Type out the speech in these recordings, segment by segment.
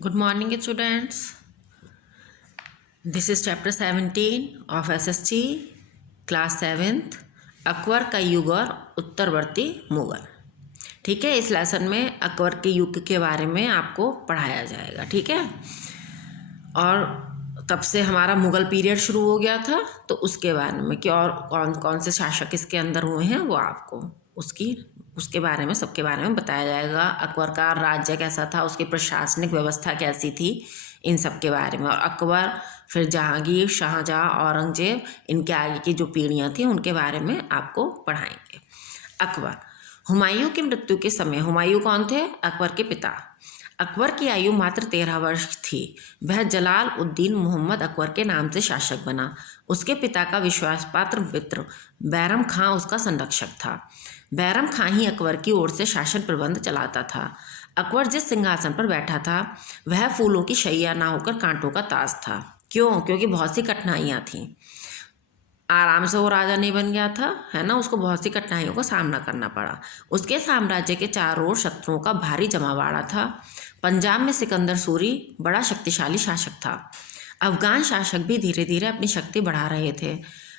Good morning, students. This is chapter 17 of SST, class 7th, Akbar का युग और उत्तरवर्ती मुगल। ठीक है, इस लेसन में अकबर के युग के बारे में आपको पढ़ाया जाएगा। ठीक है, और तब से हमारा मुगल पीरियड शुरू हो गया था, तो उसके बारे में कि और कौन कौन से शासक इसके अंदर हुए हैं वो आपको उसके बारे में सबके बारे में बताया जाएगा। अकबर का राज्य कैसा था, उसकी प्रशासनिक व्यवस्था कैसी थी, इन सब के बारे में। और अकबर, फिर जहांगीर, शाहजहाँ, औरंगजेब, इनके आगे की जो पीढ़ियाँ थी उनके बारे में आपको पढ़ाएंगे। अकबर, हुमायूं की मृत्यु के समय, हुमायूं कौन थे? अकबर के पिता। अकबर की आयु मात्र 13 वर्ष थी। वह जलाल उद्दीन मोहम्मद अकबर के नाम से शासक बना। उसके पिता का विश्वासपात्र मित्र बैरम खां उसका संरक्षक था। बैरम खां ही अकबर की ओर से शासन प्रबंध चलाता था। अकबर जिस सिंहासन पर बैठा था वह फूलों की शैया ना होकर कांटों का ताज था। क्यों? क्योंकि बहुत सी कठिनाइयाँ थीं। आराम से वो राजा नहीं बन गया था, है ना, उसको बहुत सी कठिनाइयों का सामना करना पड़ा। उसके साम्राज्य के चारों ओर शत्रुओं का भारी जमावाड़ा था। पंजाब में सिकंदर सूरी बड़ा शक्तिशाली शासक था। अफगान शासक भी धीरे धीरे अपनी शक्ति बढ़ा रहे थे।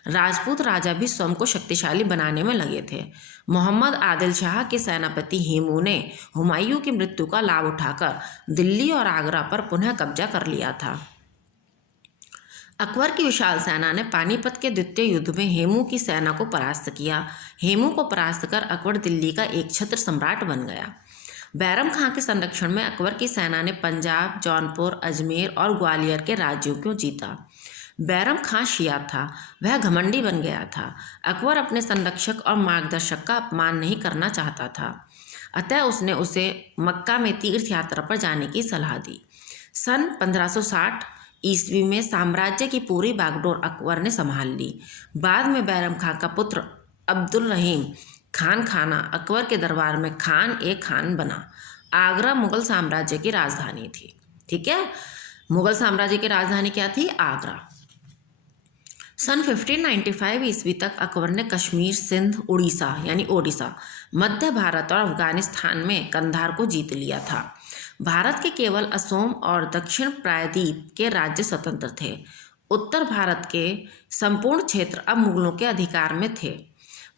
राजपूत राजा भी स्वयं को शक्तिशाली बनाने में लगे थे। मोहम्मद आदिल शाह के सेनापति हेमू ने हुमायूं की मृत्यु का लाभ उठाकर दिल्ली और आगरा पर पुनः कब्जा कर लिया था। अकबर की विशाल सेना ने पानीपत के द्वितीय युद्ध में हेमू की सेना को परास्त किया। हेमू को परास्त कर अकबर दिल्ली का एक छत्र सम्राट बन गया। बैरम खां के संरक्षण में अकबर की सेना ने पंजाब, जौनपुर, अजमेर और ग्वालियर के राज्यों को जीता। बैरम खां शिया था, वह घमंडी बन गया था। अकबर अपने संरक्षक और मार्गदर्शक का अपमान नहीं करना चाहता था, अतः उसने उसे मक्का में तीर्थ यात्रा पर जाने की सलाह दी। सन 1560 ईस्वी में साम्राज्य की पूरी बागडोर अकबर ने संभाल ली। बाद में बैरम खां का पुत्र अब्दुल रहीम खान खाना अकबर के दरबार में खान ए खान बना। आगरा मुगल साम्राज्य की राजधानी थी। ठीक है, मुगल साम्राज्य की राजधानी क्या थी? आगरा। सन 1595 ईस्वी तक अकबर ने कश्मीर, सिंध, उड़ीसा यानी ओडिशा, मध्य भारत और अफगानिस्तान में कंधार को जीत लिया था। भारत के केवल असोम और दक्षिण प्रायद्वीप के राज्य स्वतंत्र थे। उत्तर भारत के संपूर्ण क्षेत्र अब मुगलों के अधिकार में थे।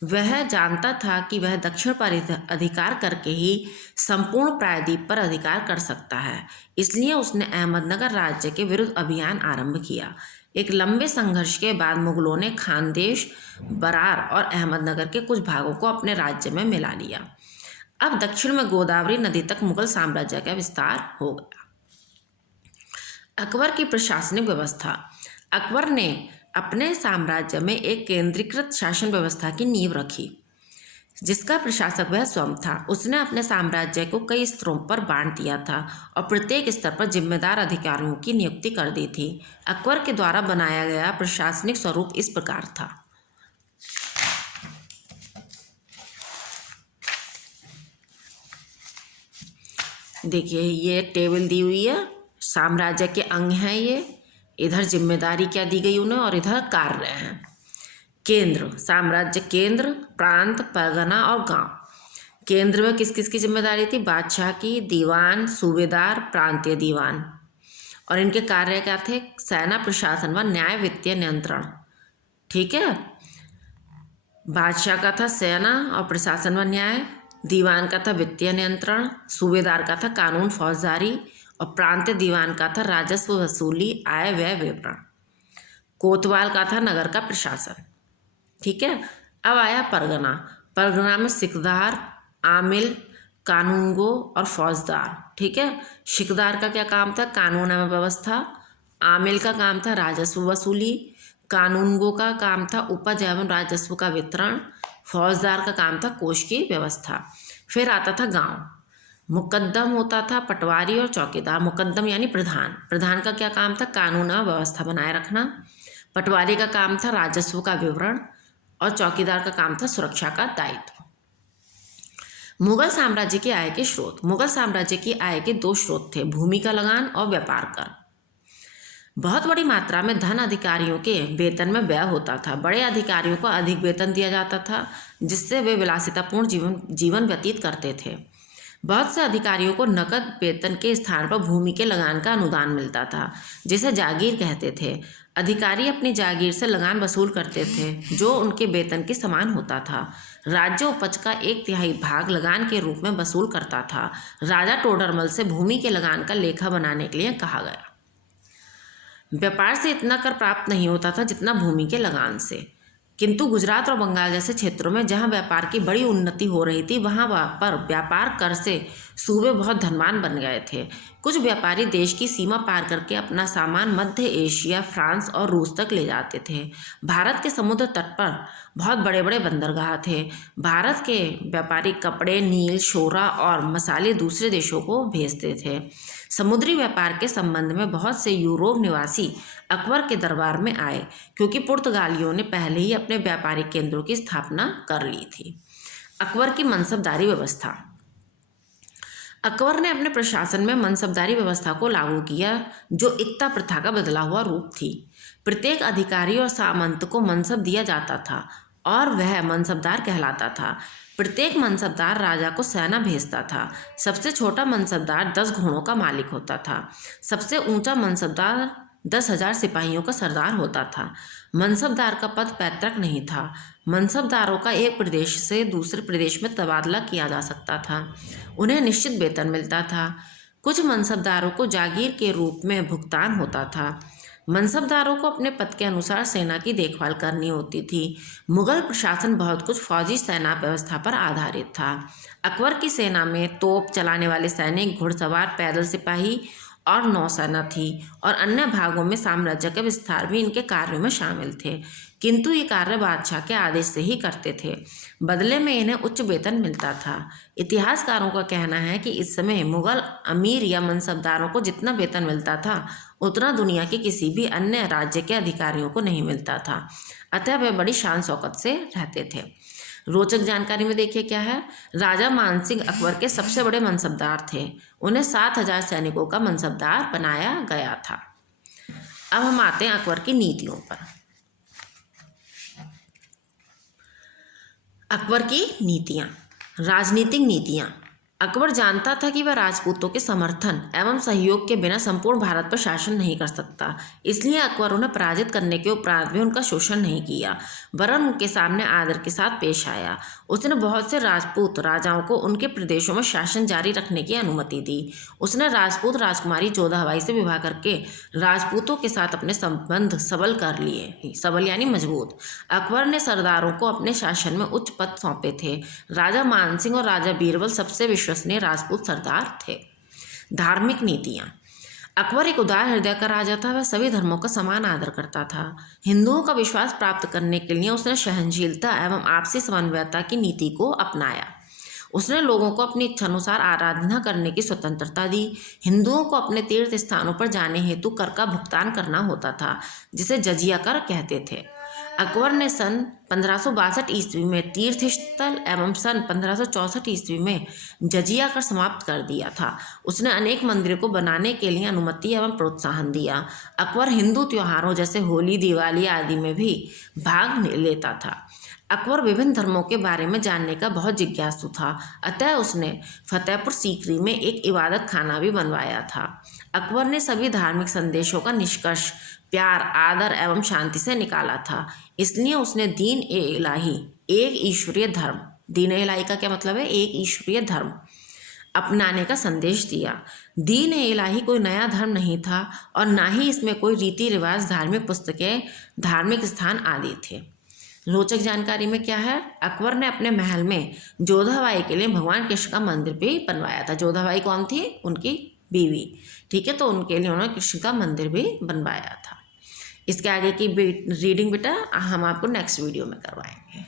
वह जानता था कि वह दक्षिण पर अधिकार करके ही संपूर्ण प्रायद्वीप पर अधिकार कर सकता है, इसलिए उसने अहमदनगर राज्य के विरुद्ध अभियान आरंभ किया। एक लंबे संघर्ष के बाद मुगलों ने खानदेश, बरार और अहमदनगर के कुछ भागों को अपने राज्य में मिला लिया। अब दक्षिण में गोदावरी नदी तक मुगल साम्राज्य का विस्तार हो गया। अकबर की प्रशासनिक व्यवस्था। अकबर ने अपने साम्राज्य में एक केंद्रीकृत शासन व्यवस्था की नींव रखी, जिसका प्रशासक वह स्वयं था। उसने अपने साम्राज्य को कई स्तरों पर बांट दिया था और प्रत्येक स्तर पर जिम्मेदार अधिकारियों की नियुक्ति कर दी थी। अकबर के द्वारा बनाया गया प्रशासनिक स्वरूप इस प्रकार था। देखिए, ये टेबल दी हुई है, साम्राज्य के अंग हैं ये। इधर जिम्मेदारी क्या दी गई उन्हें और इधर कार्य हैं। केंद्र, साम्राज्य केंद्र, प्रांत, परगना और गांव। केंद्र में किस किस की जिम्मेदारी थी? बादशाह की, दीवान, सूबेदार, प्रांतीय दीवान। और इनके कार्य क्या थे? सेना, प्रशासन व न्याय, वित्तीय नियंत्रण। ठीक है, बादशाह का था सेना और प्रशासन व न्याय, दीवान का था वित्तीय नियंत्रण, सूबेदार का था कानून फौजदारी और प्रांतीय दीवान का था राजस्व वसूली, आय व्यय विवरण। कोतवाल का था नगर का प्रशासन। ठीक है, अब आया परगना। परगना में सिकदार, आमिल, कानूनगो और फौजदार। ठीक है, सिकदार का क्या काम था? कानून एवं व्यवस्था। आमिल का काम था राजस्व वसूली। कानूनगो का काम था उपज एवं राजस्व का वितरण। फौजदार का काम था कोष की व्यवस्था। फिर आता था गांव। मुकद्दम होता था पटवारी और चौकीदार। मुकद्दम यानी प्रधान। प्रधान का क्या काम था? कानून और व्यवस्था बनाए रखना। पटवारी का काम था राजस्व का विवरण और चौकीदार का काम था सुरक्षा का दायित्व। मुगल साम्राज्य की आय के स्रोत। मुगल साम्राज्य की आय के दो स्रोत थे, भूमि का लगान और व्यापार कर। बहुत बड़ी मात्रा में धन अधिकारियों के वेतन में व्यय होता था। बड़े अधिकारियों को अधिक वेतन दिया जाता था, जिससे वे विलासितापूर्ण जीवन व्यतीत करते थे। बहुत से अधिकारियों को नकद वेतन के स्थान पर भूमि के लगान का अनुदान मिलता था, जिसे जागीर कहते थे। अधिकारी अपनी जागीर से लगान वसूल करते थे, जो उनके वेतन के समान होता था। राज्य उपज का 1/3 भाग लगान के रूप में वसूल करता था। राजा टोडरमल से भूमि के लगान का लेखा बनाने के लिए कहा गया। व्यापार से इतना कर प्राप्त नहीं होता था जितना भूमि के लगान से, किंतु गुजरात और बंगाल जैसे क्षेत्रों में जहां व्यापार की बड़ी उन्नति हो रही थी, वहां पर व्यापार कर से सूबे बहुत धनवान बन गए थे। कुछ व्यापारी देश की सीमा पार करके अपना सामान मध्य एशिया, फ्रांस और रूस तक ले जाते थे। भारत के समुद्र तट पर बहुत बड़े बड़े बंदरगाह थे। भारत के व्यापारी कपड़े, नील, शोरा और मसाले दूसरे देशों को भेजते थे। समुद्री व्यापार के संबंध में बहुत से यूरोप निवासी अकबर के दरबार में आए, क्योंकि पुर्तगालियों ने पहले ही अपने व्यापारिक केंद्रों की स्थापना कर ली थी। अकबर की मनसबदारी व्यवस्था। अकबर ने अपने प्रशासन में मनसबदारी व्यवस्था को लागू किया, जो इक्ता प्रथा का बदला हुआ रूप थी। प्रत्येक अधिकारी और सामंत को मनसब दिया जाता था और वह मनसबदार कहलाता था। प्रत्येक मनसबदार राजा को सेना भेजता था। सबसे छोटा मनसबदार 10 घोड़ों का मालिक होता था। सबसे ऊंचा मनसबदार 10,000 सिपाहियों का सरदार होता था। मनसबदार का पद पैतृक नहीं था। मनसबदारों का एक प्रदेश से दूसरे प्रदेश में तबादला किया जा सकता था। उन्हें निश्चित वेतन मिलता था। कुछ मनसबदारों को जागीर के रूप में भुगतान होता था। मनसबदारों को अपने पद के अनुसार सेना की देखभाल करनी होती थी। मुगल प्रशासन बहुत कुछ फौजी सेना व्यवस्था पर आधारित था। अकबर की सेना में तोप चलाने वाले सैनिक, घुड़सवार, पैदल सिपाही और नौसेना थी, और अन्य भागों में साम्राज्य के विस्तार भी इनके कार्यों में शामिल थे, किंतु ये कार्य बादशाह के आदेश से ही करते थे। बदले में इन्हें उच्च वेतन मिलता था। इतिहासकारों का कहना है कि इस समय मुगल अमीर या मनसबदारों को जितना वेतन मिलता था, उतना दुनिया के किसी भी अन्य राज्य के अधिकारियों को नहीं मिलता था। अतः वे बड़ी शान शौकत से रहते थे। रोचक जानकारी में देखिए क्या है। राजा मानसिंह अकबर के सबसे बड़े मनसबदार थे। उन्हें 7,000 सैनिकों का मनसबदार बनाया गया था। अब हम आते हैं अकबर की नीतियों पर। अकबर की नीतियाँ। राजनीतिक नीतियाँ। अकबर जानता था कि वह राजपूतों के समर्थन एवं सहयोग के बिना संपूर्ण भारत पर शासन नहीं कर सकता। इसलिए अकबर उन्हें पराजित करने के उपरांत भी उनका शोषण नहीं किया, वरन उनके सामने आदर के साथ पेश आया। उसने बहुत से राजपूत राजाओं को उनके प्रदेशों में शासन जारी रखने की अनुमति दी। उसने राजपूत राजकुमारी जोधाबाई से विवाह करके राजपूतों के साथ अपने संबंध सबल कर लिए, सबल यानी मजबूत। अकबर ने सरदारों को अपने शासन में उच्च पद सौंपे थे। राजा मानसिंह और राजा बीरबल सबसे विश्वसनीय राजपूत सरदार थे। धार्मिक नीतियाँ। अकबर एक उदार हृदय का राजा था। वह सभी धर्मों का समान आदर करता था। हिंदुओं का विश्वास प्राप्त करने के लिए उसने सहनशीलता एवं आपसी समन्वयता की नीति को अपनाया। उसने लोगों को अपनी इच्छानुसार आराधना करने की स्वतंत्रता दी। हिंदुओं को अपने तीर्थ स्थानों पर जाने हेतु कर का भुगतान करना होता था, जिसे जजिया कर कहते थे। अकबर ने सन 1562 ईस्वी में तीर्थ स्थल एवं सन 1564 ईस्वी में जजिया कर समाप्त कर दिया था। उसने अनेक मंदिरों को बनाने के लिए अनुमति एवं प्रोत्साहन दिया। अकबर हिंदू त्योहारों जैसे होली, दिवाली आदि में भी भाग लेता था। अकबर विभिन्न धर्मों के बारे में जानने का बहुत जिज्ञासु था, अतः उसने फतेहपुर सीकरी में एक इबादत खाना भी बनवाया था। अकबर ने सभी धार्मिक संदेशों का निष्कर्ष प्यार, आदर एवं शांति से निकाला था। इसलिए उसने दीन ए इलाही, एक ईश्वरीय धर्म, दीन ए इलाही का क्या मतलब है? एक ईश्वरीय धर्म अपनाने का संदेश दिया। दीन ए इलाही कोई नया धर्म नहीं था और ना ही इसमें कोई रीति रिवाज, धार्मिक पुस्तकें, धार्मिक स्थान आदि थे। रोचक जानकारी में क्या है, अकबर ने अपने महल में जोधाबाई के लिए भगवान कृष्ण का मंदिर भी बनवाया था। जोधाबाई कौन थी? उनकी बीवी, ठीक है। तो उनके लिए उन्होंने कृष्ण का मंदिर भी बनवाया था। इसके आगे की रीडिंग बेटा हम आपको नेक्स्ट वीडियो में करवाएंगे।